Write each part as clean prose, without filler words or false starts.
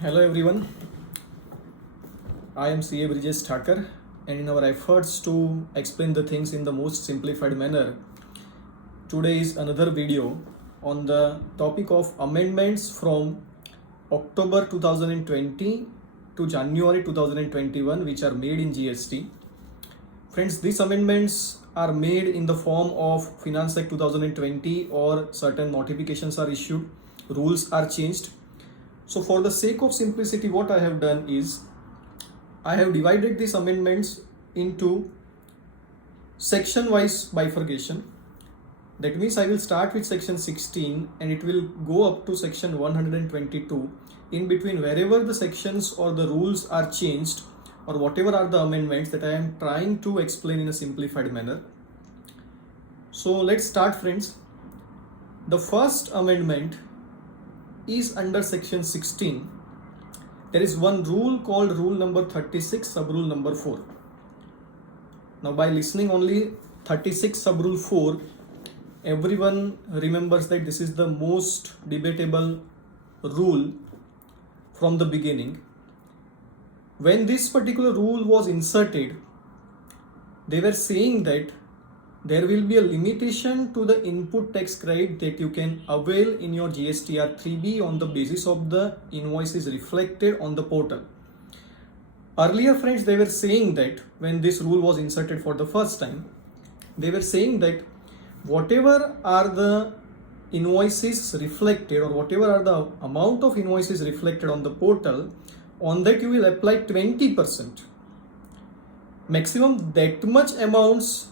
Hello everyone, I am CA Bridges Thakur, and in our efforts to explain the things in the most simplified manner, today is another video on the topic of amendments from October 2020 to January 2021 which are made in GST. Friends, these amendments are made in the form of Finance Act 2020 or certain notifications are issued, rules are changed. So for the sake of simplicity, what I have done is I have divided these amendments into section wise bifurcation. That means I will start with section 16 and it will go up to section 122. In between, wherever the sections or the rules are changed or whatever are the amendments that I am trying to explain in a simplified manner. So let's start, friends. The first amendment is under section 16. There is one rule called rule number 36, sub rule number 4. Now by listening only 36 sub rule 4, everyone remembers that this is the most debatable rule from the beginning. When this particular rule was inserted, they were saying that there will be a limitation to the input tax credit that you can avail in your GSTR 3B on the basis of the invoices reflected on the portal. Earlier, friends, they were saying that when this rule was inserted for the first time, they were saying that whatever are the invoices reflected or whatever are the amount of invoices reflected on the portal, on that you will apply 20%. Maximum that much amounts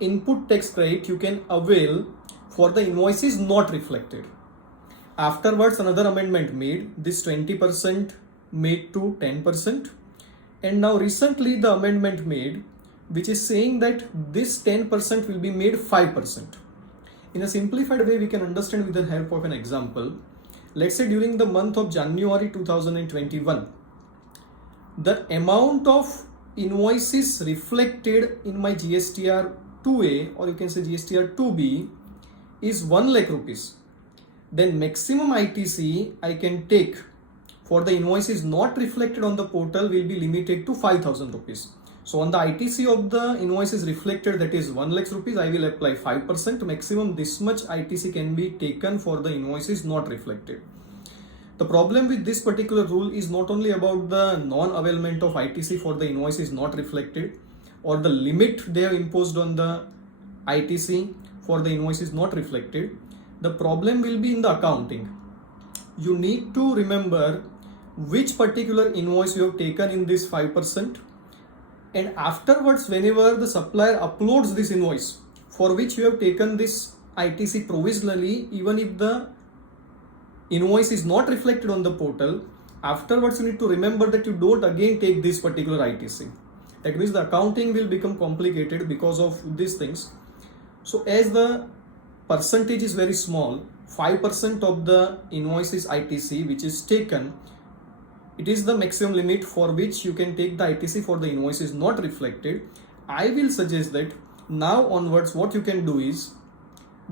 input tax credit you can avail for the invoices not reflected. Afterwards, another amendment made this 20% made to 10%, and now recently the amendment made which is saying that this 10% will be made 5%. In a simplified way, we can understand with the help of an example. Let's say during the month of January 2021, the amount of invoices reflected in my GSTR 2A or you can say GSTR 2B is 1 lakh rupees. Then maximum ITC I can take for the invoices not reflected on the portal will be limited to 5,000 rupees. So on the ITC of the invoices reflected, that is 1 lakh rupees, I will apply 5%. Maximum this much ITC can be taken for the invoices not reflected. The problem with this particular rule is not only about the non-availment of ITC for the invoices not reflected or the limit they have imposed on the ITC for the invoices not reflected. The problem will be in the accounting. You need to remember which particular invoice you have taken in this 5%, and afterwards whenever the supplier uploads this invoice for which you have taken this ITC provisionally, even if the invoice is not reflected on the portal, afterwards you need to remember that you don't again take this particular ITC. That means the accounting will become complicated because of these things. So as the percentage is very small, 5% of the invoices ITC which is taken, it is the maximum limit for which you can take the ITC for the invoices not reflected. I will suggest that now onwards what you can do is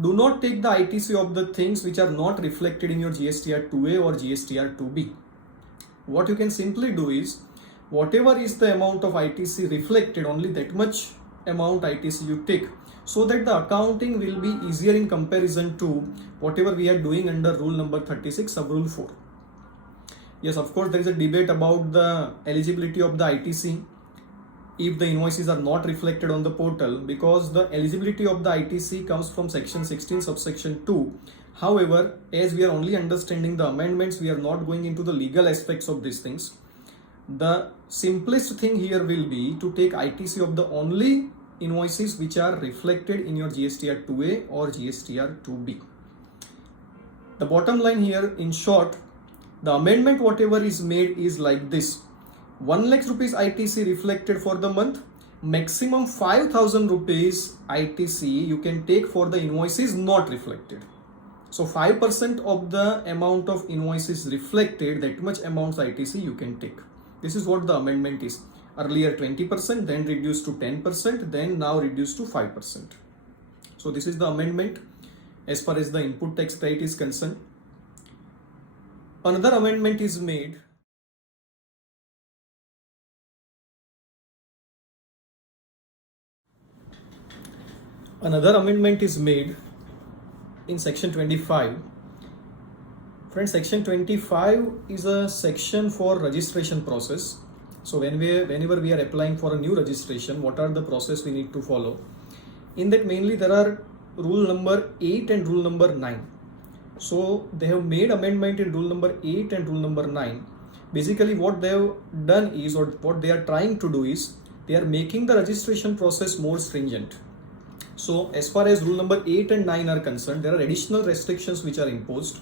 do not take the ITC of the things which are not reflected in your GSTR 2A or GSTR 2B. What you can simply do is whatever is the amount of ITC reflected, only that much amount ITC you take, so that the accounting will be easier in comparison to whatever we are doing under rule number 36 sub rule 4. Yes, of course there is a debate about the eligibility of the ITC if the invoices are not reflected on the portal, because the eligibility of the ITC comes from section 16 subsection 2. However, as we are only understanding the amendments, we are not going into the legal aspects of these things. The simplest thing here will be to take ITC of the only invoices which are reflected in your GSTR 2A or GSTR 2B. The bottom line here, in short, the amendment whatever is made is like this: 1 lakh rupees ITC reflected for the month, maximum 5,000 rupees ITC you can take for the invoices not reflected. So 5% of the amount of invoices reflected, that much amounts ITC you can take. This is what the amendment is. Earlier 20%, then reduced to 10%, then now reduced to 5%. So this is the amendment as far as the input tax credit is concerned. Another amendment is made Another amendment is made in section 25. Friends, section 25 is a section for registration process. So whenever we are applying for a new registration, what are the process we need to follow? In that mainly there are rule number 8 and rule number 9. So they have made amendment in rule number 8 and rule number 9. Basically what they have done is, or what they are trying to do is, they are making the registration process more stringent. So as far as rule number 8 and 9 are concerned, there are additional restrictions which are imposed.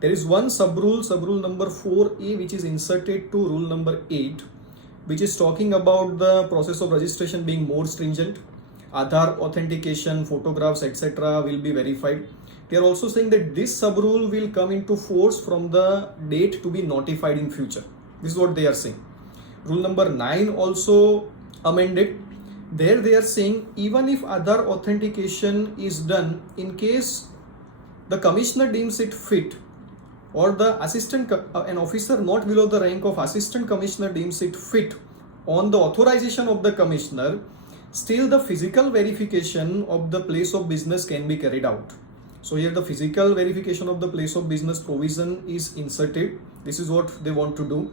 There is one sub-rule number 4A, which is inserted to rule number 8, which is talking about the process of registration being more stringent. Aadhaar authentication, photographs, etc. will be verified. They are also saying that this sub-rule will come into force from the date to be notified in future. This is what they are saying. Rule number 9 also amended. There they are saying even if Aadhaar authentication is done in case the commissioner deems it fit, or the an officer not below the rank of assistant commissioner deems it fit on the authorization of the commissioner, still the physical verification of the place of business can be carried out. So here the physical verification of the place of business provision is inserted. This is what they want to do.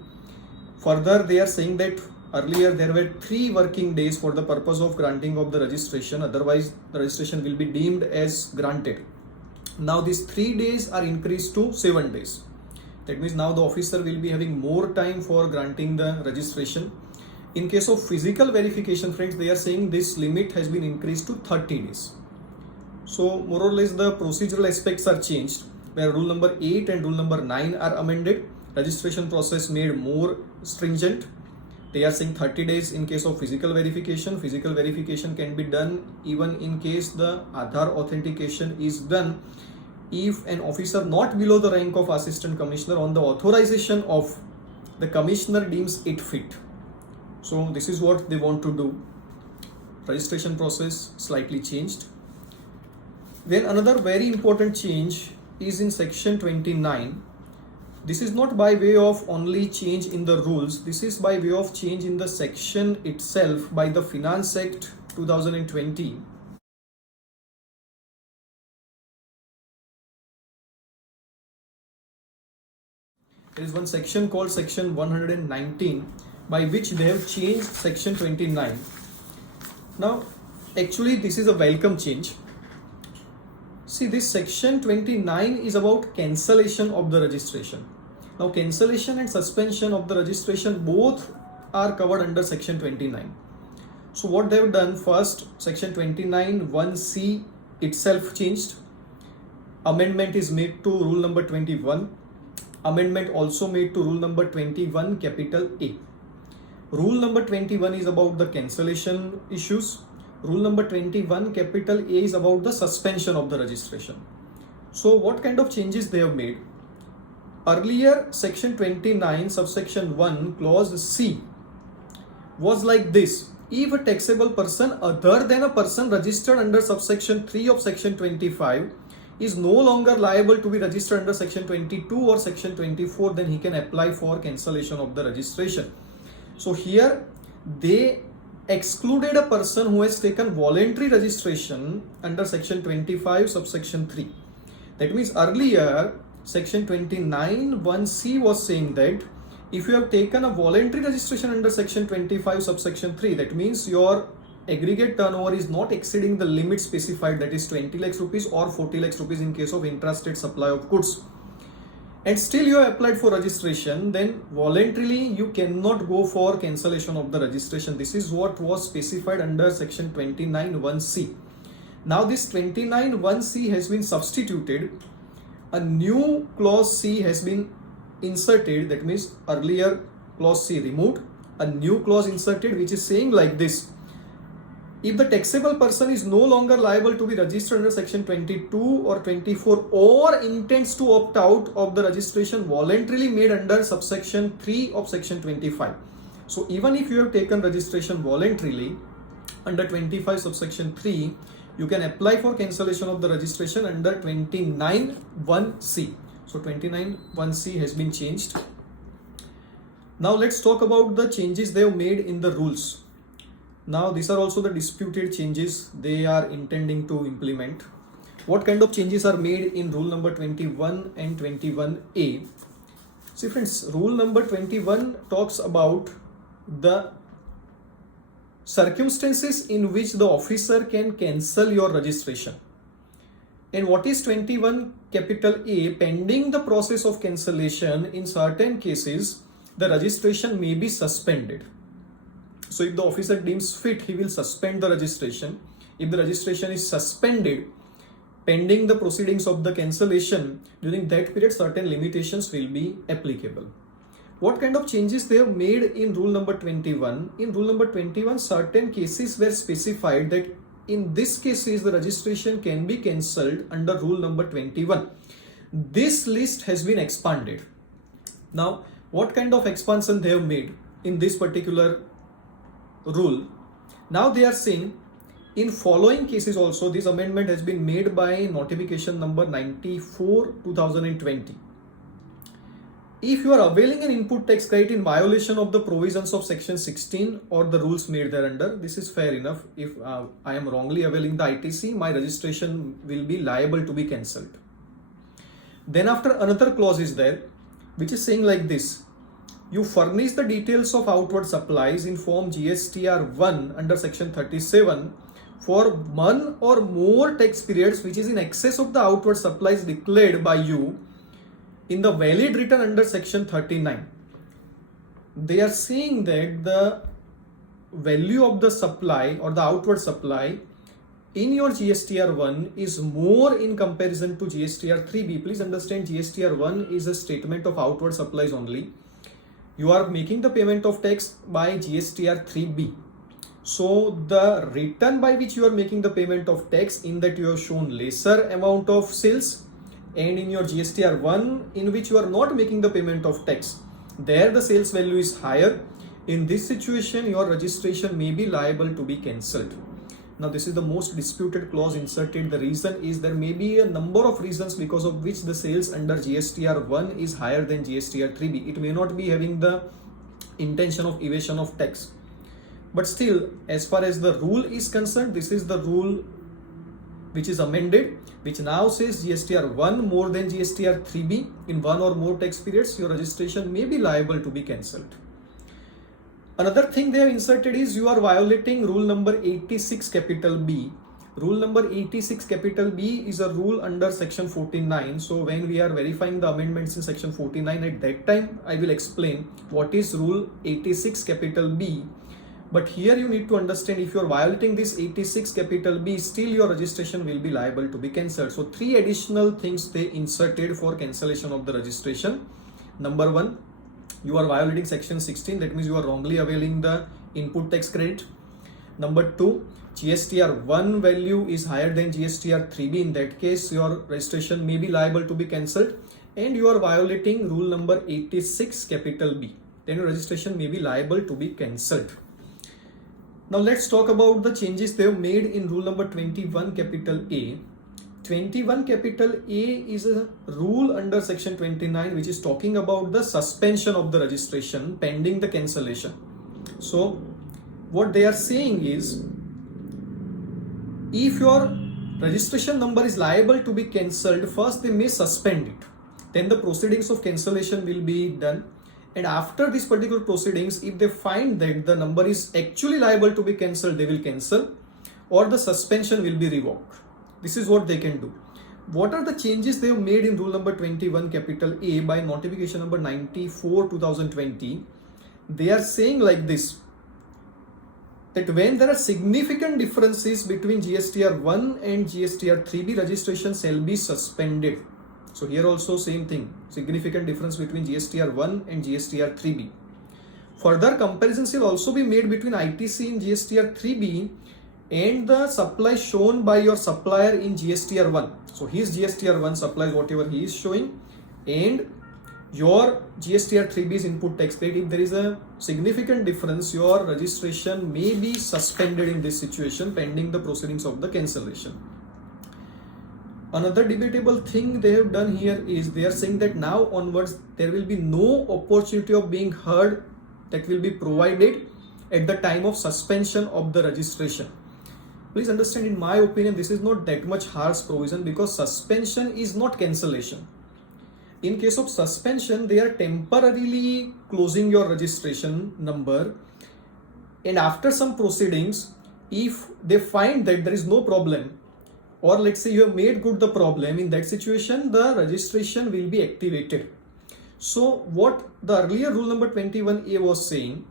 Further, they are saying that earlier there were 3 working days for the purpose of granting of the registration, otherwise the registration will be deemed as granted. Now these 3 days are increased to 7 days. That means now the officer will be having more time for granting the registration. In case of physical verification, friends, they are saying this limit has been increased to 30 days. So more or less the procedural aspects are changed, where rule number 8 and rule number 9 are amended. Registration process made more stringent. They are saying 30 days in case of physical verification. Physical verification can be done even in case the Aadhaar authentication is done if an officer not below the rank of assistant commissioner on the authorization of the commissioner deems it fit. So this is what they want to do. Registration process slightly changed. Then another very important change is in section 29. This is not by way of only change in the rules. This is by way of change in the section itself by the Finance Act 2020. There is one section called section 119 by which they have changed section 29. Now actually this is a welcome change. See, this section 29 is about cancellation of the registration. Now cancellation and suspension of the registration both are covered under section 29. So what they have done, first section 29 1C itself changed. Amendment is made to rule number 21. Amendment also made to rule number 21 capital A. Rule number 21 is about the cancellation issues. Rule number 21 capital A is about the suspension of the registration. So what kind of changes they have made? Earlier section 29 subsection 1 clause C was like this: if a taxable person other than a person registered under subsection 3 of section 25 is no longer liable to be registered under section 22 or section 24, then he can apply for cancellation of the registration. So here they excluded a person who has taken voluntary registration under section 25 subsection 3. That means earlier section 29 1C was saying that if you have taken a voluntary registration under section 25 subsection 3, that means your aggregate turnover is not exceeding the limit specified, that is 20 lakhs rupees or 40 lakhs rupees in case of intrastate supply of goods, and still you have applied for registration, then voluntarily you cannot go for cancellation of the registration. This is what was specified under section 29 1C. Now this 29 1C has been substituted. A new clause C has been inserted. That means earlier clause C removed, a new clause inserted, which is saying like this: if the taxable person is no longer liable to be registered under section 22 or 24 or intends to opt out of the registration voluntarily made under subsection 3 of section 25. So even if you have taken registration voluntarily under 25 subsection 3, you can apply for cancellation of the registration under 29 1C. So 29 1C has been changed. Now let's talk about the changes they have made in the rules. Now these are also the disputed changes they are intending to implement. What kind of changes are made in rule number 21 and 21A? See friends, rule number 21 talks about the circumstances in which the officer can cancel your registration. And what is 21 capital A? Pending the process of cancellation, in certain cases, the registration may be suspended. So if the officer deems fit, he will suspend the registration. If the registration is suspended, pending the proceedings of the cancellation, during that period, certain limitations will be applicable. What kind of changes they have made in rule number 21? In rule number 21, certain cases were specified that in these cases, the registration can be cancelled under rule number 21. This list has been expanded. Now, what kind of expansion they have made in this particular rule? Now they are saying in following cases also, this amendment has been made by notification number 94/2020. If you are availing an input tax credit in violation of the provisions of section 16 or the rules made thereunder, this is fair enough. If I am wrongly availing the ITC, my registration will be liable to be cancelled. Then after, another clause is there which is saying like this: you furnish the details of outward supplies in form GSTR 1 under section 37 for one or more tax periods which is in excess of the outward supplies declared by you in the valid return under section 39. They are saying that the value of the supply or the outward supply in your GSTR 1 is more in comparison to GSTR 3B. Please understand, GSTR 1 is a statement of outward supplies only. You are making the payment of tax by GSTR 3B. So the return by which you are making the payment of tax, in that you have shown lesser amount of sales, and in your GSTR 1 in which you are not making the payment of tax, there the sales value is higher. In this situation, your registration may be liable to be cancelled. Now this is the most disputed clause inserted. The reason is there may be a number of reasons because of which the sales under GSTR 1 is higher than GSTR 3B. It may not be having the intention of evasion of tax. But still, as far as the rule is concerned, this is the rule which is amended, which now says GSTR 1 more than GSTR 3B in one or more tax periods, your registration may be liable to be cancelled. Another thing they have inserted is you are violating rule number 86 capital B. Rule number 86 capital B is a rule under section 49. So when we are verifying the amendments in section 49, at that time I will explain what is rule 86 capital B. But here you need to understand, if you are violating this 86 capital B, still your registration will be liable to be cancelled. So three additional things they inserted for cancellation of the registration. Number one, you are violating section 16, that means you are wrongly availing the input tax credit. Number two, GSTR 1 value is higher than GSTR 3B. In that case, your registration may be liable to be cancelled. And you are violating rule number 86 capital B. Then your registration may be liable to be cancelled. Now let's talk about the changes they have made in rule number 21 capital A. 21 capital A is a rule under section 29 which is talking about the suspension of the registration pending the cancellation. So what they are saying is, if your registration number is liable to be cancelled, first they may suspend it. Then the proceedings of cancellation will be done. And after these particular proceedings, if they find that the number is actually liable to be cancelled, they will cancel, or the suspension will be revoked. This is what they can do. What are the changes they have made in rule number 21 capital A by notification number 94/2020? They are saying like this, that when there are significant differences between GSTR 1 and GSTR 3B, registration shall be suspended. So here also same thing, significant difference between GSTR 1 and GSTR 3B. Further comparisons will also be made between ITC in GSTR 3B and the supply shown by your supplier in GSTR 1. So his GSTR 1 supplies whatever he is showing, and your GSTR 3B's input tax credit. If there is a significant difference, your registration may be suspended in this situation pending the proceedings of the cancellation. Another debatable thing they have done here is they are saying that now onwards there will be no opportunity of being heard that will be provided at the time of suspension of the registration. Please understand, in my opinion, this is not that much harsh provision because suspension is not cancellation. In case of suspension, they are temporarily closing your registration number, and after some proceedings, if they find that there is no problem, or let's say you have made good the problem, in that situation the registration will be activated. So what the earlier rule number 21A was saying,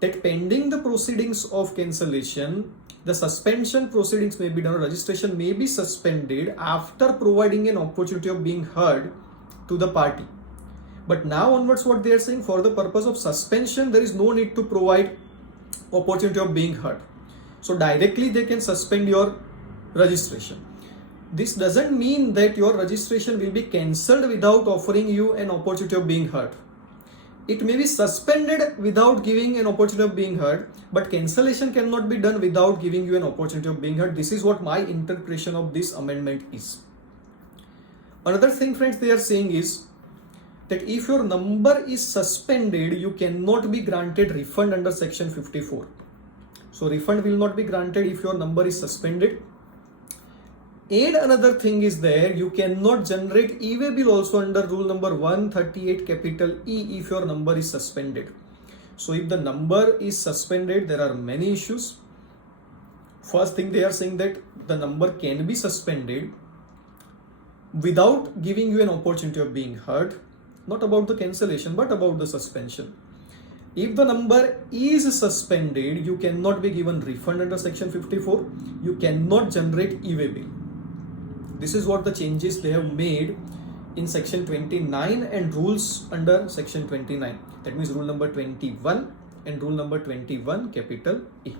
that pending the proceedings of cancellation, the suspension proceedings may be done, or registration may be suspended after providing an opportunity of being heard to the party. But now onwards, what they are saying, for the purpose of suspension, there is no need to provide opportunity of being heard. So directly they can suspend your registration. This doesn't mean that your registration will be cancelled without offering you an opportunity of being heard. It may be suspended without giving an opportunity of being heard, but cancellation cannot be done without giving you an opportunity of being heard. This is what my interpretation of this amendment is. Another thing, friends, they are saying is that if your number is suspended, you cannot be granted refund under section 54. So refund will not be granted if your number is suspended. And another thing is there, you cannot generate e-way bill also under rule number 138 capital E if your number is suspended. So if the number is suspended, there are many issues. First thing, they are saying that the number can be suspended without giving you an opportunity of being heard, not about the cancellation but about the suspension. If the number is suspended, you cannot be given refund under section 54. You cannot generate e-way bill. This is what the changes they have made in section 29 and rules under section 29. That means rule number 21 and rule number 21 capital E.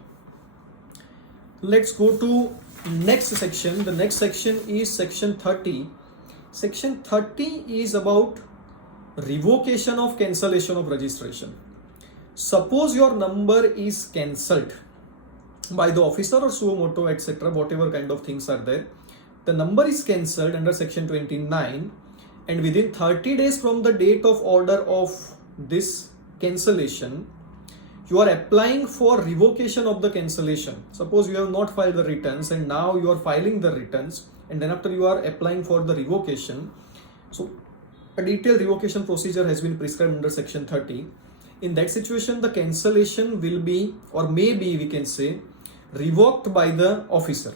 Let's go to next section. The next section is section 30. Section 30 is about revocation of cancellation of registration. Suppose your number is cancelled by the officer or suo motu, etc., whatever kind of things are there. The number is cancelled under section 29, and within 30 days from the date of order of this cancellation, you are applying for revocation of the cancellation. Suppose you have not filed the returns and now you are filing the returns, and then after you are applying for the revocation. So a detailed revocation procedure has been prescribed under section 30. In that situation, the cancellation will be, or maybe we can say, revoked by the officer.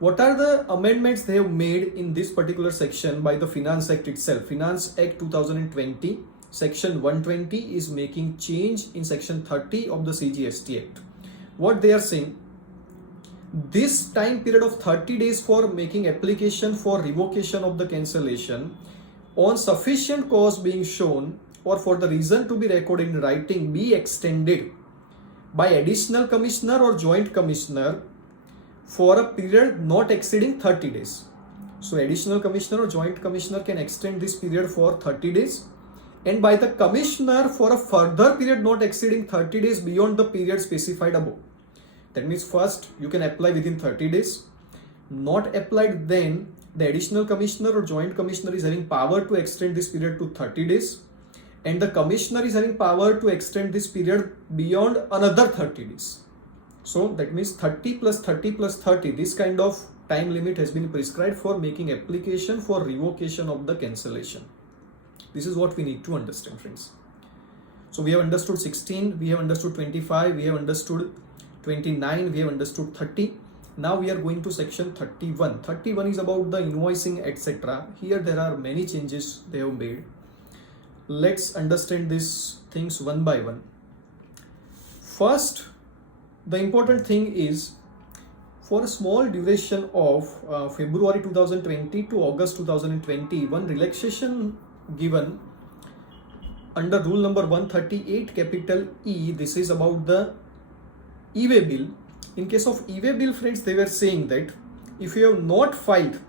What are the amendments they have made in this particular section by the Finance Act itself? Finance Act 2020, section 120 is making change in section 30 of the GST Act. What they are saying, this time period of 30 days for making application for revocation of the cancellation on sufficient cause being shown or for the reason to be recorded in writing be extended by additional commissioner or joint commissioner for a period not exceeding 30 days. So additional commissioner or joint commissioner can extend this period for 30 days, and by the commissioner for a further period not exceeding 30 days beyond the period specified above. That means first you can apply within 30 days. Not applied, then the additional commissioner or joint commissioner is having power to extend this period to 30 days, and the commissioner is having power to extend this period beyond another 30 days. So that means 30 plus 30 plus 30, this kind of time limit has been prescribed for making application for revocation of the cancellation. This is what we need to understand, friends. So we have understood 16, we have understood 25, we have understood 29, we have understood 30. Now we are going to section 31. 31 is about the invoicing, etc. Here there are many changes they have made. Let's understand these things one by one. First, the important thing is, for a small duration of February 2020 to August 2020, one relaxation given under rule number 138 capital E. This is about the e-way bill. In case of e-way bill, friends, they were saying that if you have not filed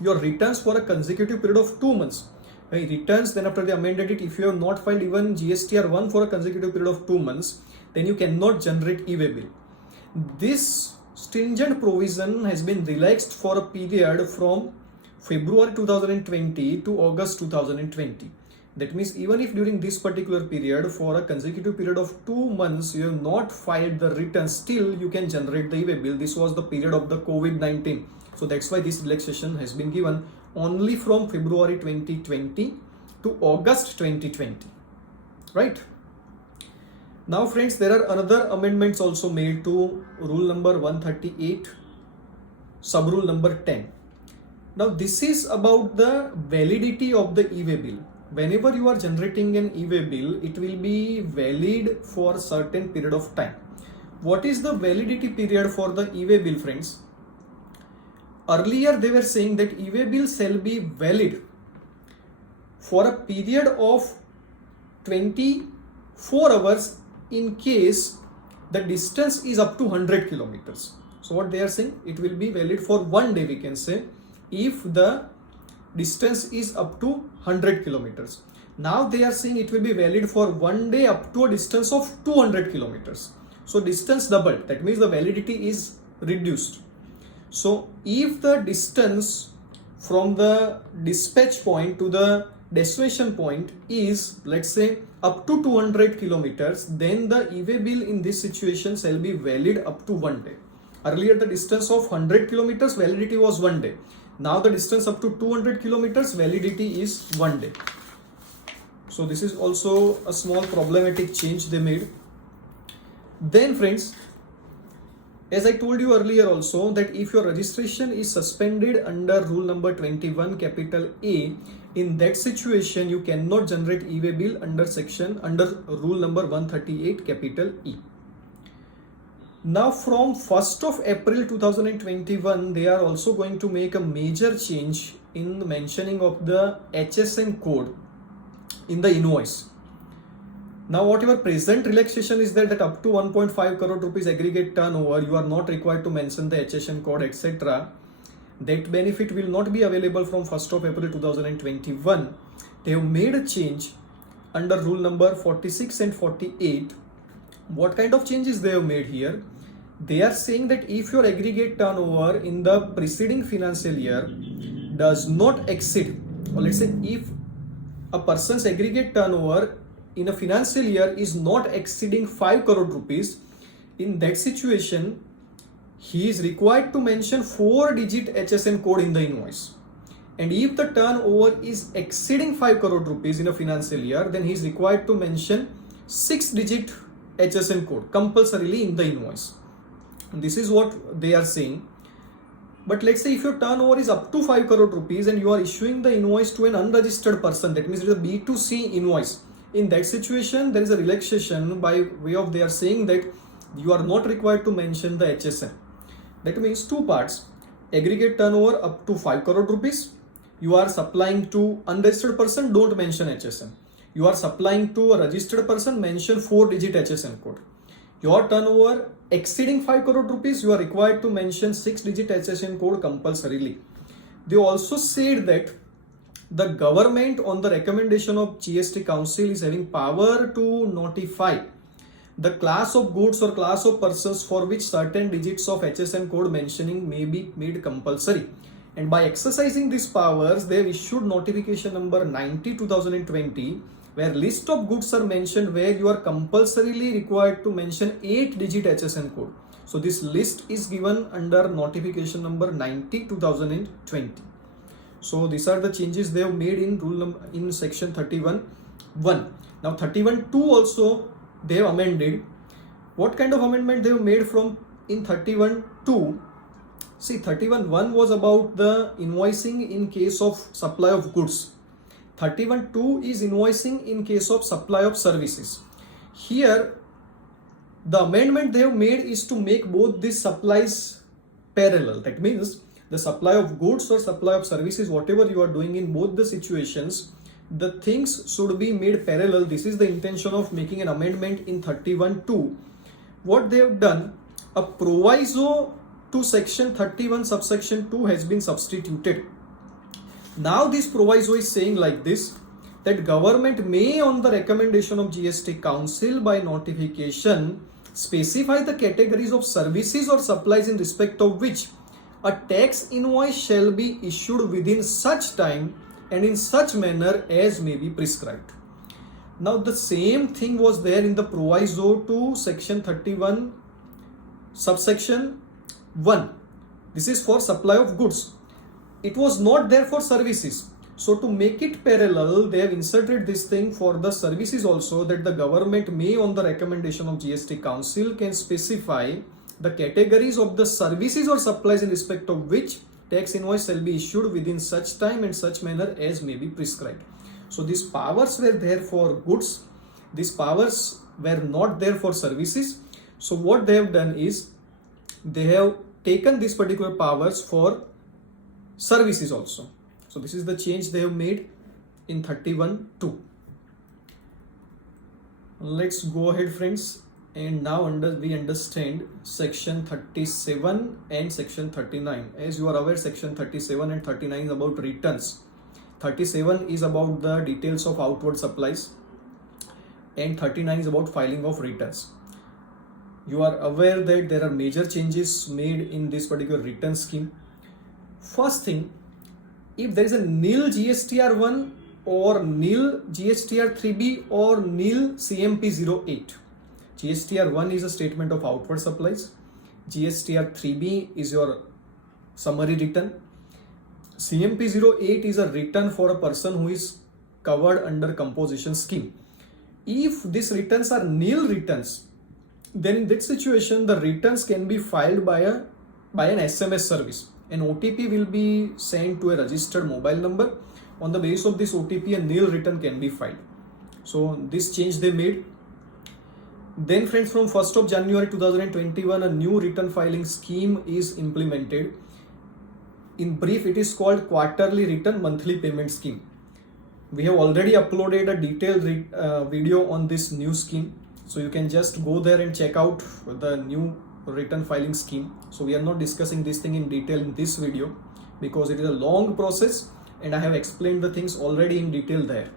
your returns for a consecutive period of 2 months, returns, then after they amended it, if you have not filed even GSTR 1 for a consecutive period of 2 months, then you cannot generate e-way bill. This stringent provision has been relaxed for a period from February 2020 to August 2020. That means even if during this particular period for a consecutive period of 2 months you have not filed the return, still you can generate the e-way bill. This was the period of the COVID-19. So that's why this relaxation has been given only from February 2020 to August 2020, right? Now friends, there are another amendments also made to rule number 138, sub rule number 10. Now this is about the validity of the e-way bill. Whenever you are generating an e-way bill, it will be valid for a certain period of time. What is the validity period for the e-way bill, friends? Earlier they were saying that e-way bill shall be valid for a period of 24 hours in case the distance is up to 100 kilometers. So what they are saying, it will be valid for 1 day, we can say, if the distance is up to 100 kilometers. Now they are saying it will be valid for 1 day up to a distance of 200 kilometers. So distance doubled, that means the validity is reduced. So if the distance from the dispatch point to the destination point is, let's say, up to 200 kilometers, then the e-way bill in this situation shall be valid up to 1 day. Earlier the distance of 100 kilometers validity was 1 day. Now the distance up to 200 kilometers validity is 1 day. So this is also a small problematic change they made. Then friends, as I told you earlier also, that if your registration is suspended under rule number 21 capital A, in that situation you cannot generate e-way bill under rule number 138 capital E. Now from 1st of April 2021, they are also going to make a major change in the mentioning of the HSN code in the invoice. Now whatever present relaxation is there, that up to 1.5 crore rupees aggregate turnover, you are not required to mention the HSN code, etc. That benefit will not be available from 1st of April 2021. They have made a change under rule number 46 and 48. What kind of changes they have made here? They are saying that if your aggregate turnover in the preceding financial year does not exceed, or let's say if a person's aggregate turnover in a financial year is not exceeding 5 crore rupees, in that situation he is required to mention 4-digit HSN code in the invoice. And if the turnover is exceeding 5 crore rupees in a financial year, then he is required to mention 6-digit HSN code compulsorily in the invoice. This is what they are saying. But let's say if your turnover is up to 5 crore rupees and you are issuing the invoice to an unregistered person, that means it is a B2C invoice. In that situation, there is a relaxation by way of they are saying that you are not required to mention the HSN. That means two parts. Aggregate turnover up to 5 crore rupees. You are supplying to unregistered person, don't mention HSN. You are supplying to a registered person, mention 4-digit HSN code. Your turnover exceeding 5 crore rupees, you are required to mention 6-digit HSN code compulsorily. They also said that the government on the recommendation of GST Council is having power to notify the class of goods or class of persons for which certain digits of HSN code mentioning may be made compulsory. And by exercising these powers, they have issued notification number 90/2020, where list of goods are mentioned where you are compulsorily required to mention 8-digit HSN code. So this list is given under notification number 90/2020. So these are the changes they have made in in section 31(1). Now 31(2) also they have amended. What kind of amendment they have made from in 31(2)? See, 31(1) was about the invoicing in case of supply of goods. 31(2) is invoicing in case of supply of services. Here, the amendment they have made is to make both these supplies parallel. That means the supply of goods or supply of services, whatever you are doing in both the situations, the things should be made parallel. This is the intention of making an amendment in 31(2). What they have done, a proviso to section 31 subsection 2 has been substituted. Now this proviso is saying like this, that government may on the recommendation of GST Council by notification specify the categories of services or supplies in respect of which a tax invoice shall be issued within such time and in such manner as may be prescribed. Now the same thing was there in the proviso to section 31 subsection 1. This is for supply of goods. It was not there for services. So to make it parallel, they have inserted this thing for the services also, that the government may, on the recommendation of GST Council, can specify the categories of the services or supplies in respect of which tax invoice shall be issued within such time and such manner as may be prescribed. So these powers were there for goods. These powers were not there for services. So what they have done is they have taken these particular powers for services also. So this is the change they have made in 31(2). Let's go ahead, friends, and now we understand section 37 and section 39. As you are aware, section 37 and 39 is about returns. 37 is about the details of outward supplies and 39 is about filing of returns. You are aware that there are major changes made in this particular return scheme. First thing, if there is a nil GSTR1 or nil GSTR3B or nil CMP08, GSTR1 is a statement of outward supplies, GSTR3B is your summary return, CMP08 is a return for a person who is covered under composition scheme. If these returns are nil returns, then in that situation the returns can be filed by an SMS service. An OTP will be sent to a registered mobile number. On the basis of this OTP, a nil return can be filed. So this change they made. Then friends, from 1st of January 2021, a new return filing scheme is implemented. In brief, it is called quarterly return monthly payment scheme. We have already uploaded a detailed video on this new scheme. So you can just go there and check out the new return filing scheme. So we are not discussing this thing in detail in this video because it is a long process and I have explained the things already in detail there.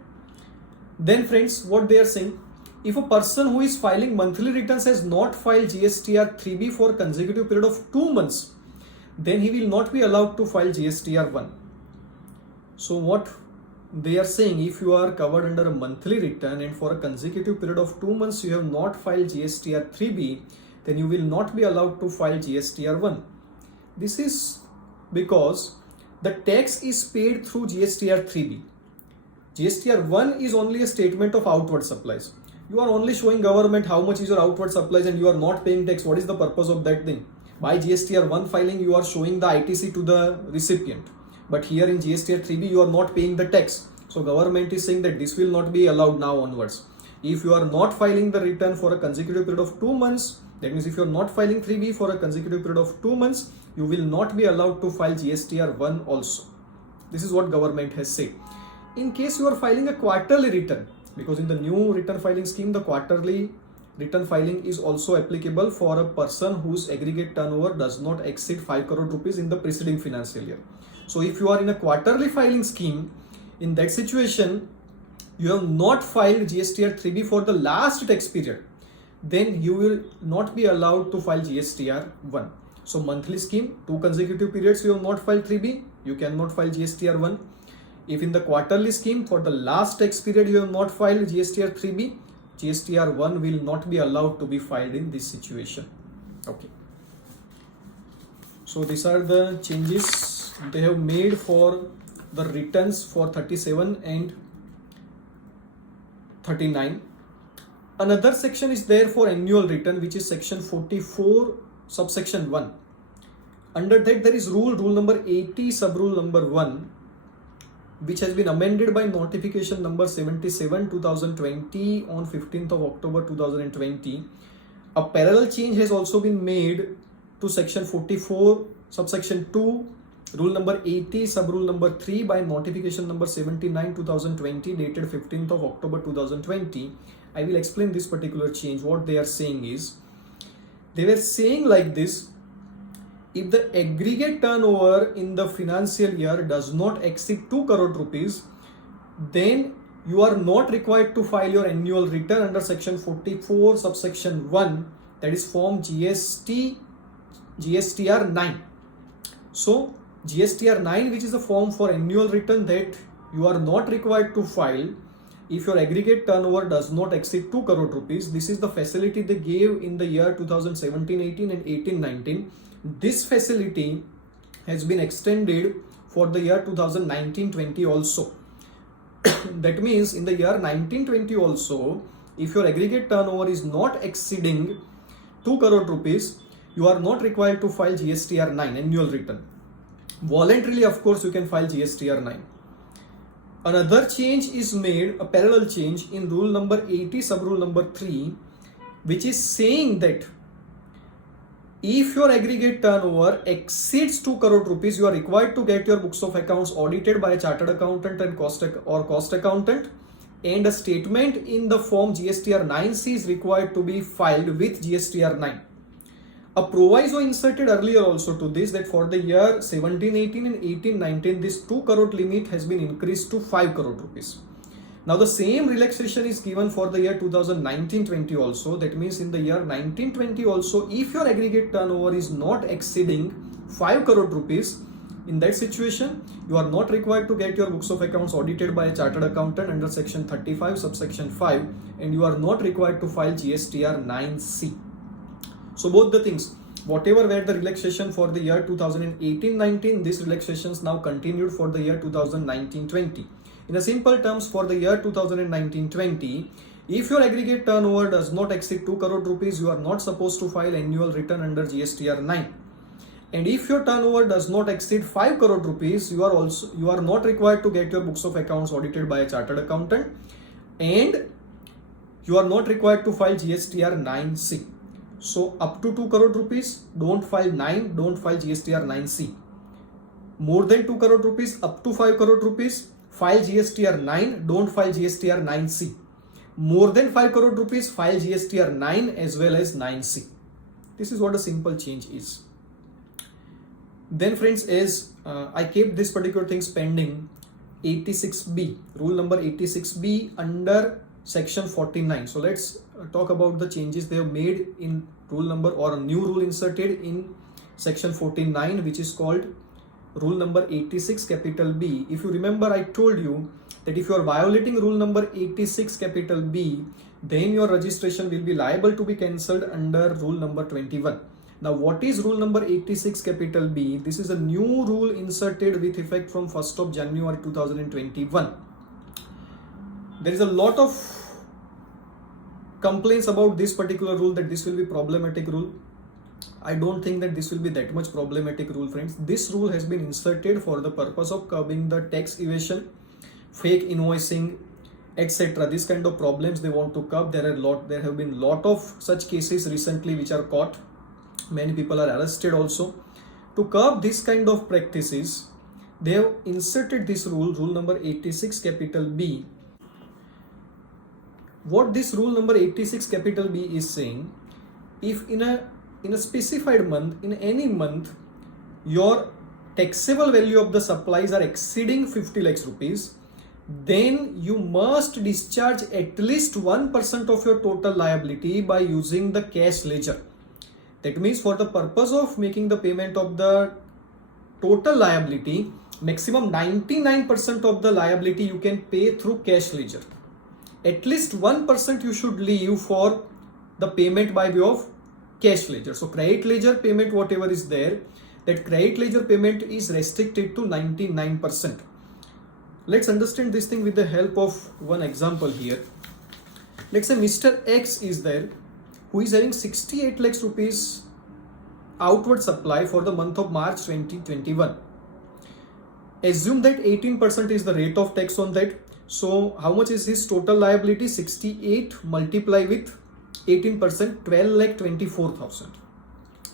Then friends, what they are saying, if a person who is filing monthly returns has not filed GSTR3B for consecutive period of 2 months, then he will not be allowed to file GSTR1. So what they are saying, if you are covered under a monthly return and for a consecutive period of 2 months you have not filed GSTR3B, then you will not be allowed to file GSTR1. This is because the tax is paid through GSTR3B. GSTR1 is only a statement of outward supplies. You are only showing government how much is your outward supplies and you are not paying tax. What is the purpose of that thing? By GSTR1 filing, you are showing the ITC to the recipient. But here in GSTR3B, you are not paying the tax. So government is saying that this will not be allowed now onwards. If you are not filing the return for a consecutive period of 2 months, that means if you are not filing 3B for a consecutive period of 2 months, you will not be allowed to file GSTR1 also. This is what government has said. In case you are filing a quarterly return, because in the new return filing scheme, the quarterly return filing is also applicable for a person whose aggregate turnover does not exceed 5 crore rupees in the preceding financial year. So if you are in a quarterly filing scheme, in that situation, you have not filed GSTR3B for the last tax period, then you will not be allowed to file GSTR1. So monthly scheme, 2 consecutive periods you have not filed 3B, you cannot file GSTR1. If in the quarterly scheme for the last tax period you have not filed GSTR3B, GSTR1 will not be allowed to be filed in this situation. Okay. So these are the changes they have made for the returns for 37 and 39. Another section is there for annual return, which is section 44 subsection 1. Under that there is rule number 80 sub rule number 1, which has been amended by notification number 77 2020 on 15th of October 2020. A parallel change has also been made to section 44 subsection 2 rule number 80 sub rule number 3 by notification number 79 2020 dated 15th of October 2020. I will explain this particular change. What they are saying is, they were saying like this: if the aggregate turnover in the financial year does not exceed 2 crore rupees, then you are not required to file your annual return under section 44 subsection 1, that is form GSTR 9. So GSTR 9, which is a form for annual return, that you are not required to file if your aggregate turnover does not exceed 2 crore rupees. This is the facility they gave in the year 2017-18 and 18-19. This facility has been extended for the year 2019-20 also. That means in the year 19-20 also, if your aggregate turnover is not exceeding 2 crore rupees, you are not required to file GSTR 9 annual return. Voluntarily, of course, you can file GSTR 9. Another change is made, a parallel change in rule number 80 sub rule number 3, which is saying that if your aggregate turnover exceeds 2 crore rupees, you are required to get your books of accounts audited by a chartered accountant and cost accountant, and a statement in the form GSTR 9C is required to be filed with GSTR 9. A proviso inserted earlier also to this, that for the year 17-18 and 18-19, this 2 crore limit has been increased to 5 crore rupees. Now the same relaxation is given for the year 2019-20 also. That means in the year 19-20 also, if your aggregate turnover is not exceeding 5 crore rupees, in that situation, you are not required to get your books of accounts audited by a chartered accountant under section 35 subsection 5, and you are not required to file GSTR 9C. So both the things, whatever were the relaxation for the year 2018-19, these relaxations now continued for the year 2019-20. In a simple terms, for the year 2019-20, if your aggregate turnover does not exceed 2 crore rupees, you are not supposed to file annual return under GSTR 9. And if your turnover does not exceed 5 crore rupees, you are not required to get your books of accounts audited by a chartered accountant, and you are not required to file GSTR 9C. So up to 2 crore rupees, don't file 9, don't file GSTR 9C. More than 2 crore rupees, up to 5 crore rupees, file GSTR 9, don't file GSTR 9C. More than 5 crore rupees, file GSTR 9 as well as 9C. This is what a simple change is. Then friends, as I kept this particular thing pending, 86B, rule number 86B under section 49. So let's talk about the changes they have made in rule number, or a new rule inserted in section 49, which is called rule number 86 capital B. If you remember, I told you that if you are violating rule number 86 capital B, then your registration will be liable to be cancelled under rule number 21. Now what is rule number 86 capital B? This is a new rule inserted with effect from 1st of January 2021. There is a lot of complaints about this particular rule, that this will be problematic rule. I don't think that this will be that much problematic rule, friends. This rule has been inserted for the purpose of curbing the tax evasion, fake invoicing, etc. This kind of problems they want to curb. There have been lot of such cases recently which are caught. Many people are arrested also. To curb this kind of practices, they have inserted this rule, rule number 86 capital B. What this rule number 86 capital B is saying, if in a specified month, in any month, your taxable value of the supplies are exceeding 50 lakhs rupees, then you must discharge at least 1% of your total liability by using the cash ledger. That means for the purpose of making the payment of the total liability, maximum 99% of the liability you can pay through cash ledger. At least 1% you should leave for the payment by way of cash ledger. So credit ledger payment, whatever is there, that credit ledger payment is restricted to 99%. Let's understand this thing with the help of one example here. Let's say Mr. X is there, who is having 68 lakhs rupees outward supply for the month of March 2021. Assume that 18% is the rate of tax on that. So how much is his total liability? 68 multiply with 18%, 12,24,000.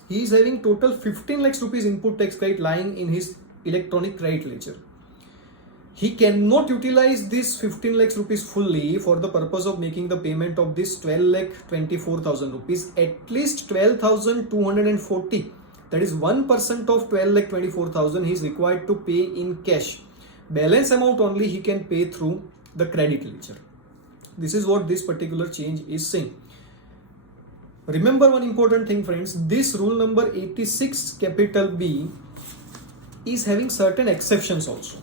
He is having total 15 lakhs rupees input tax credit lying in his electronic credit ledger. He cannot utilize this 15 lakhs rupees fully for the purpose of making the payment of this 12,24,000 rupees. At least 12,240, that is 1% of 12,24,000 he is required to pay in cash. Balance amount only he can pay through the credit ledger. This is what this particular change is saying. Remember one important thing, friends, this rule number 86 capital B is having certain exceptions also.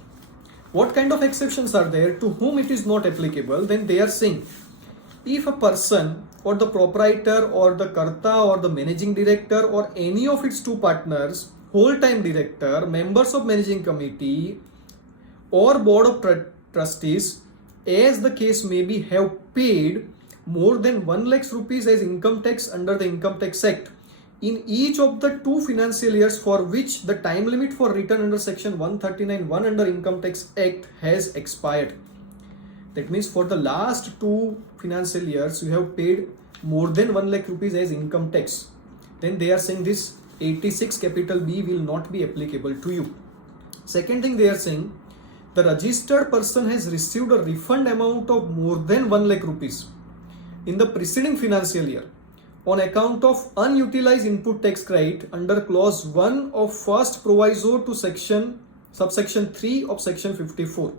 What kind of exceptions are there to whom it is not applicable? Then they are saying, if a person or the proprietor or the karta or the managing director or any of its two partners, whole-time director, members of managing committee or board of trustees, as the case may be, have paid more than 1 lakh rupees as income tax under the Income Tax Act in each of the 2 financial years for which the time limit for return under section 139(1) under Income Tax Act has expired. That means for the last 2 financial years you have paid more than 1 lakh rupees as income tax. Then they are saying this 86 capital B will not be applicable to you. Second thing they are saying, the registered person has received a refund amount of more than 1 lakh rupees in the preceding financial year on account of unutilized input tax credit under clause 1 of first proviso to subsection 3 of section 54.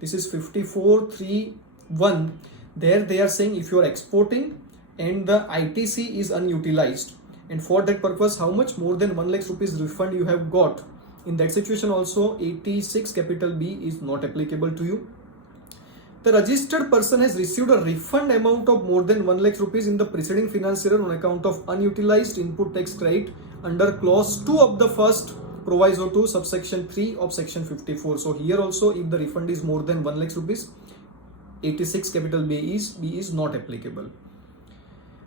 This is 54(3)(1). There they are saying if you are exporting and the ITC is unutilized, and for that purpose how much more than 1 lakh rupees refund you have got, in that situation also 86 capital B is not applicable to you. The registered person has received a refund amount of more than 1 lakh rupees in the preceding financial year on account of unutilized input tax credit under clause 2 of the first proviso to subsection 3 of section 54. So here also if the refund is more than 1 lakh rupees, 86 capital B is not applicable.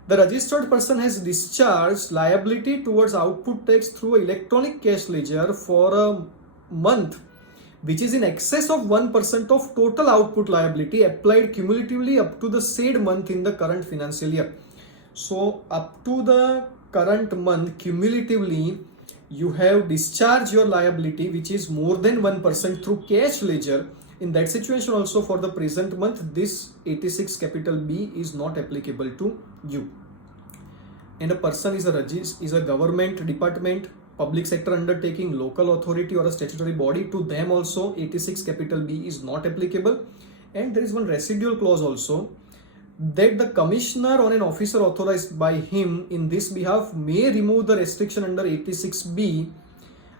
The registered person has discharged liability towards output tax through electronic cash ledger for a month which is in excess of 1% of total output liability applied cumulatively up to the said month in the current financial year. So up to the current month cumulatively you have discharged your liability which is more than 1% through cash ledger. In that situation also for the present month this 86 capital B is not applicable to you. And a person is a government department, public sector undertaking, local authority or a statutory body, to them also 86 capital B is not applicable. And there is one residual clause also, that the commissioner or an officer authorized by him in this behalf may remove the restriction under 86B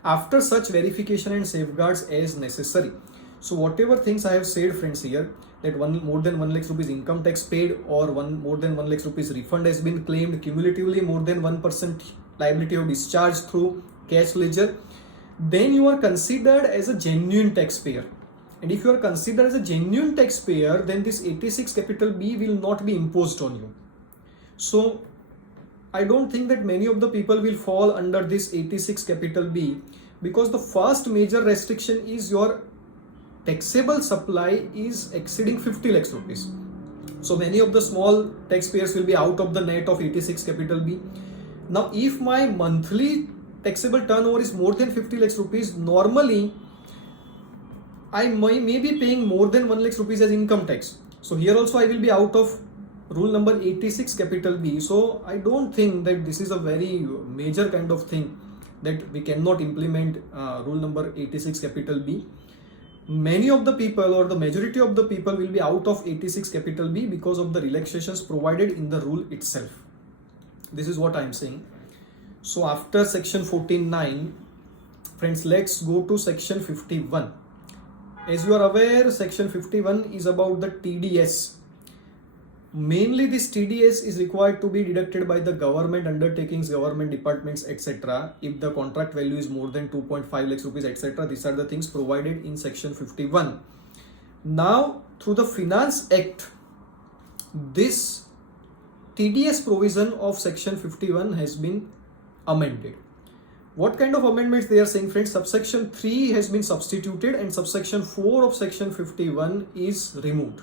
after such verification and safeguards as necessary. So whatever things I have said friends here, that more than 1 lakh rupees income tax paid or more than 1 lakh rupees refund has been claimed, cumulatively more than 1% liability of discharge through cash ledger, then you are considered as a genuine taxpayer. And if you are considered as a genuine taxpayer, then this 86 capital B will not be imposed on you. So I don't think that many of the people will fall under this 86 capital B, because the first major restriction is your taxable supply is exceeding 50 lakhs rupees. So many of the small taxpayers will be out of the net of 86 capital B. Now if my monthly taxable turnover is more than 50 lakhs rupees, normally I may be paying more than 1 lakh rupees as income tax. So here also I will be out of rule number 86 capital B. So I don't think that this is a very major kind of thing that we cannot implement rule number 86 capital B. Many of the people or the majority of the people will be out of 86 capital B because of the relaxations provided in the rule itself. This is what I am saying. So after section 14(9), friends, let's go to section 51. As you are aware, section 51 is about the TDS. Mainly this TDS is required to be deducted by the government undertakings, government departments, etc. if the contract value is more than 2.5 lakhs rupees, etc. These are the things provided in section 51. Now through the Finance Act, this TDS provision of section 51 has been amended. What kind of amendments they are saying, friends? Subsection 3 has been substituted and subsection 4 of section 51 is removed.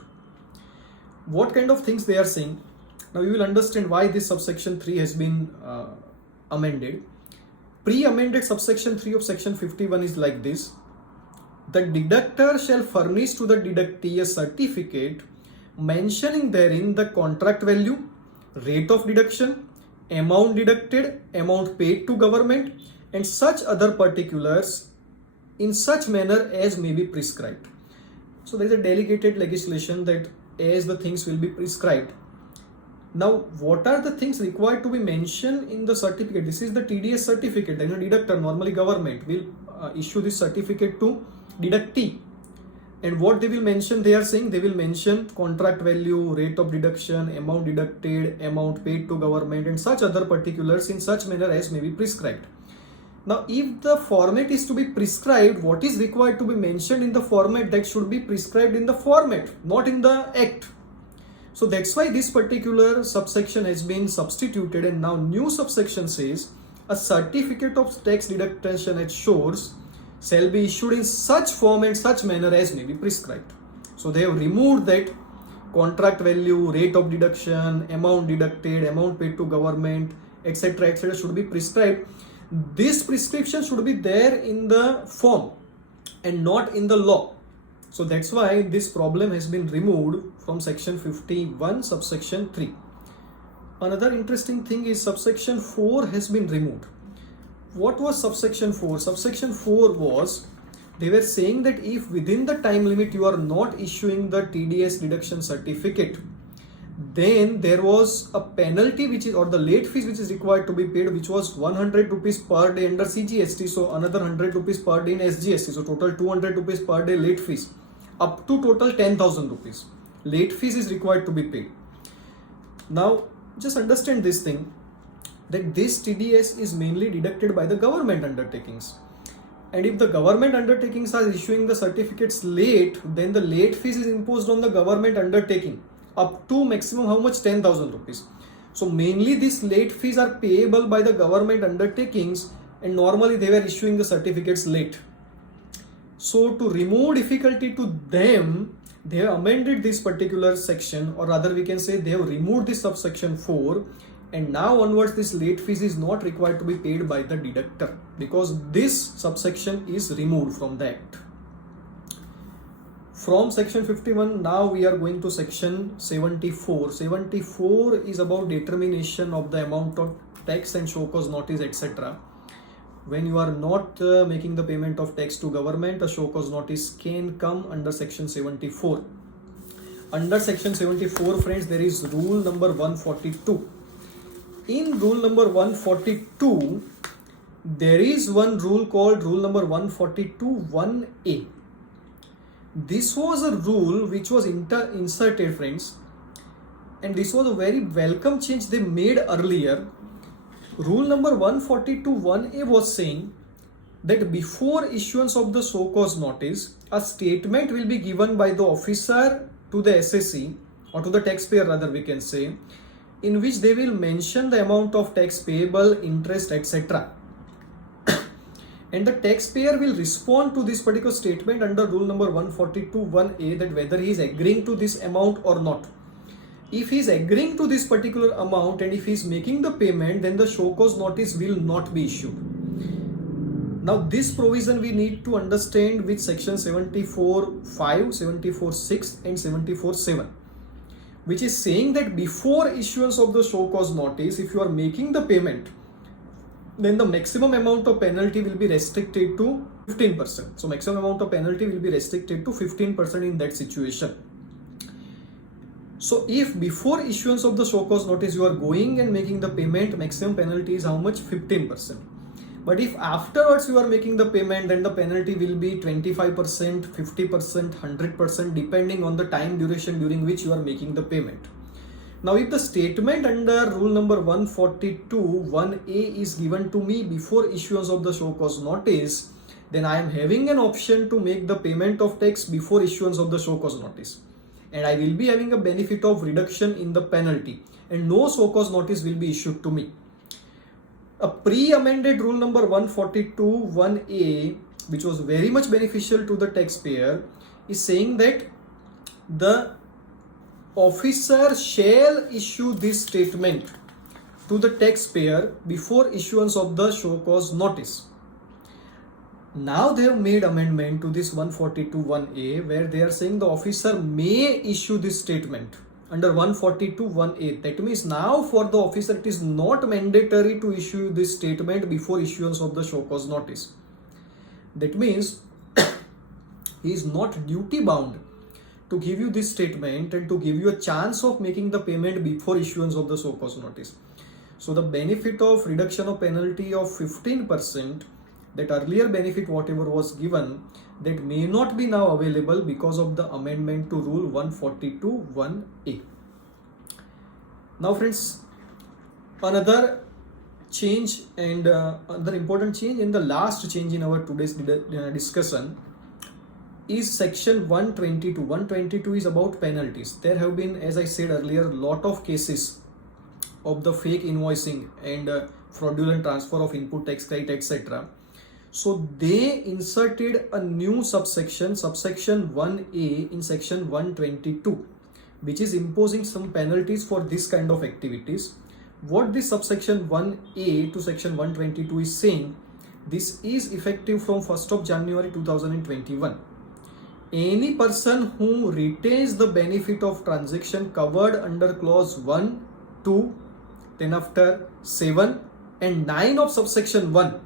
What kind of things they are saying? Now you will understand why this subsection 3 has been amended. Pre-amended subsection 3 of section 51 is like this. The deductor shall furnish to the deductee a certificate mentioning therein the contract value, rate of deduction, amount deducted, amount paid to government, and such other particulars in such manner as may be prescribed. So there is a delegated legislation that as the things will be prescribed. Now what are the things required to be mentioned in the certificate? This is the TDS certificate. Then a deductor, normally government, will issue this certificate to deductee, And what they will mention, they are saying they will mention contract value, rate of deduction, amount deducted, amount paid to government, and such other particulars in such manner as may be prescribed. Now, if the format is to be prescribed, what is required to be mentioned in the format, that should be prescribed in the format, not in the act. So that's why this particular subsection has been substituted, and now new subsection says a certificate of tax deduction at source shall be issued in such form and such manner as may be prescribed. So they have removed that contract value, rate of deduction, amount deducted, amount paid to government, etc. should be prescribed. This prescription should be there in the form and not in the law. So that's why this problem has been removed from section 51 subsection 3. Another interesting thing is subsection 4 has been removed. What was subsection 4? Subsection 4 was, they were saying that if within the time limit you are not issuing the TDS deduction certificate, then there was a penalty which is, or the late fees which is required to be paid, which was 100 rupees per day under CGST, so another 100 rupees per day in SGST, so total 200 rupees per day late fees, up to total 10,000 rupees. Late fees is required to be paid. Now, just understand this thing, that this TDS is mainly deducted by the government undertakings. And if the government undertakings are issuing the certificates late, then the late fees is imposed on the government undertaking up to maximum how much? 10,000 rupees. So mainly these late fees are payable by the government undertakings, and normally they were issuing the certificates late. So to remove difficulty to them, they have amended this particular section, or rather we can say they have removed this subsection 4, and now onwards this late fees is not required to be paid by the deductor, because this subsection is removed from the act. From section 51, now we are going to section 74. 74 is about determination of the amount of tax and show cause notice, etc. When you are not making the payment of tax to government, a show cause notice can come under section 74. Under section 74, friends, there is rule number 142. In rule number 142, there is one rule called rule number 142 1A. This was a rule which was inserted, friends, and this was a very welcome change they made earlier. Rule number 142 1A was saying that before issuance of the show cause notice, a statement will be given by the officer to the assessee, or to the taxpayer rather we can say, in which they will mention the amount of tax payable, interest, etc. And the taxpayer will respond to this particular statement under rule number 142 1A, that whether he is agreeing to this amount or not. If he is agreeing to this particular amount and if he is making the payment, then the show cause notice will not be issued. Now this provision we need to understand with section 74.5, 74.6 and 74.7, which is saying that before issuance of the show cause notice, if you are making the payment, then the maximum amount of penalty will be restricted to 15%. So maximum amount of penalty will be restricted to 15% in that situation. So if before issuance of the show cause notice you are going and making the payment, maximum penalty is how much? 15%. But if afterwards you are making the payment, then the penalty will be 25%, 50%, 100% depending on the time duration during which you are making the payment. Now if the statement under rule number 142 1A is given to me before issuance of the show cause notice, then I am having an option to make the payment of tax before issuance of the show cause notice. And I will be having a benefit of reduction in the penalty, and no show cause notice will be issued to me. A pre-amended rule number 142 1A, which was very much beneficial to the taxpayer, is saying that the officer shall issue this statement to the taxpayer before issuance of the show cause notice. Now they have made amendment to this 142 1A, where they are saying the officer may issue this statement under 142 1A. That means now for the officer it is not mandatory to issue this statement before issuance of the show cause notice. That means he is not duty bound to give you this statement and to give you a chance of making the payment before issuance of the show cause notice. So the benefit of reduction of penalty of 15% that earlier benefit whatever was given, that may not be now available because of the amendment to rule 142(1)(a). Now friends, another change and another important change and the last change in our today's discussion is section 122. 122 is about penalties. There have been, as I said earlier, lot of cases of the fake invoicing and fraudulent transfer of input tax credit, etc. So they inserted a new subsection 1A in section 122, which is imposing some penalties for this kind of activities. What this subsection 1A to section 122 is saying, this is effective from 1st of January 2021. Any person who retains the benefit of transaction covered under clause 1, 2, then after 7 and 9 of subsection 1,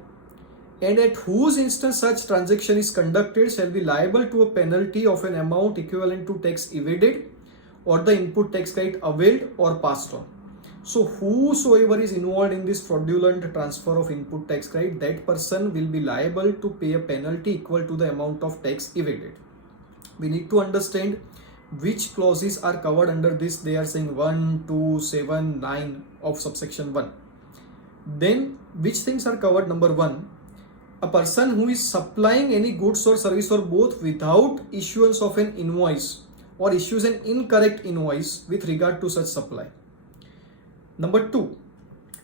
and at whose instance such transaction is conducted, shall be liable to a penalty of an amount equivalent to tax evaded or the input tax credit availed or passed on. So whosoever is involved in this fraudulent transfer of input tax credit, that person will be liable to pay a penalty equal to the amount of tax evaded. We need to understand which clauses are covered under this. They are saying 1, 2, 7, 9 of subsection 1. Then which things are covered? Number 1, a person who is supplying any goods or service or both without issuance of an invoice or issues an incorrect invoice with regard to such supply. Number 2,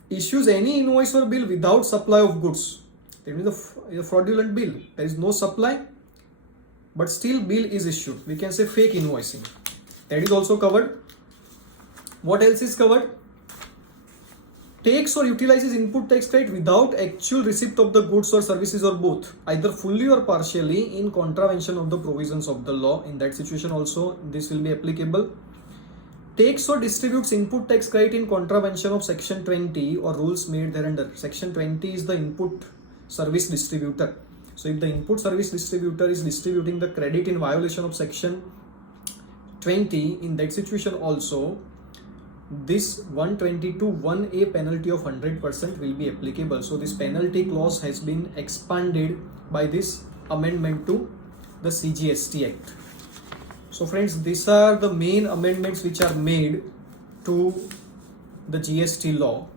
issues any invoice or bill without supply of goods. That means a fraudulent bill. There is no supply, but still bill is issued. We can say fake invoicing. That is also covered. What else is covered? Takes or utilizes input tax credit without actual receipt of the goods or services or both, either fully or partially, in contravention of the provisions of the law. In that situation also this will be applicable. Takes or distributes input tax credit in contravention of section 20 or rules made thereunder. Section 20 is the input service distributor. So if the input service distributor is distributing the credit in violation of section 20, in that situation also this 122(1)(a) penalty of 100% will be applicable. So this penalty clause has been expanded by this amendment to the CGST Act. So friends, these are the main amendments which are made to the GST law.